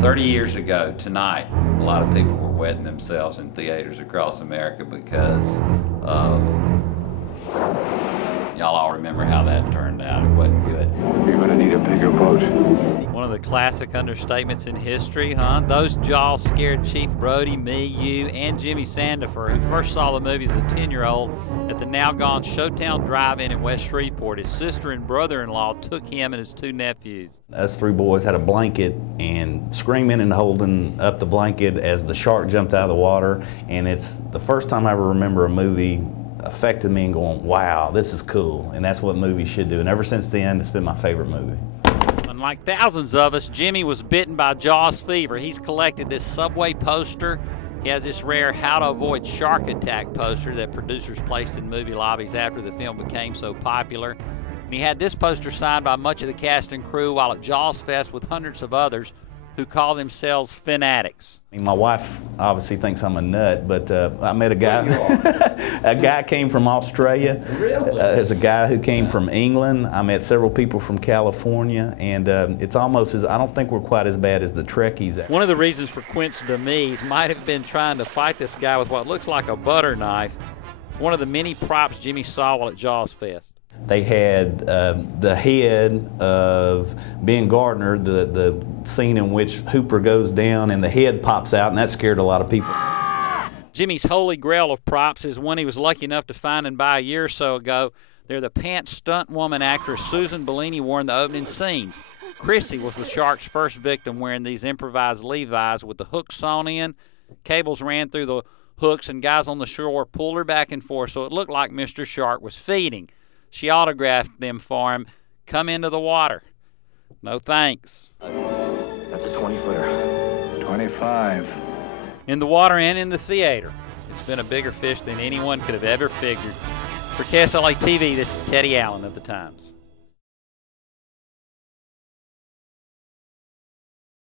30 years ago tonight, a lot of people were wetting themselves in theaters across America because of, y'all all remember how that turned out. It wasn't good. You're going to need a bigger boat. One of the classic understatements in history, huh? Those jaws scared Chief Brody, me, you, and Jimmy Sandifer, who first saw the movie as a 10-year-old at the now-gone Showtown Drive-In in West Shreveport. His sister and brother-in-law took him and his two nephews. Us three boys had a blanket and screaming and holding up the blanket as the shark jumped out of the water. And it's the first time I ever remember a movie affected me and going, wow, this is cool. And that's what movies should do. And ever since then, it's been my favorite movie. Unlike thousands of us, Jimmy was bitten by Jaws fever. He's collected this Subway poster. He has this rare How to Avoid Shark Attack poster that producers placed in movie lobbies after the film became so popular. And he had this poster signed by much of the cast and crew while at Jaws Fest with hundreds of others who call themselves fanatics. My wife obviously thinks I'm a nut, but I met a guy. A guy came from Australia. Really? There's a guy who came from England. I met several people from California, and it's almost as, I don't think we're quite as bad as the Trekkies. One of the reasons for Quint's demise might have been trying to fight this guy with what looks like a butter knife, one of the many props Jimmy saw while at Jaws Fest. They had the head of Ben Gardner, the scene in which Hooper goes down and the head pops out, and that scared a lot of people. Jimmy's holy grail of props is one he was lucky enough to find and buy a year or so ago. They're the pants stunt woman actress Susan Bellini wore in the opening scenes. Chrissy was the shark's first victim wearing these improvised Levi's with the hooks sawn in. Cables ran through the hooks, and guys on the shore pulled her back and forth so it looked like Mr. Shark was feeding. She autographed them for him. Come into the water. No thanks. That's a 20-footer. 25. In the water and in the theater. It's been a bigger fish than anyone could have ever figured. For KSLA TV, this is Teddy Allen of the Times.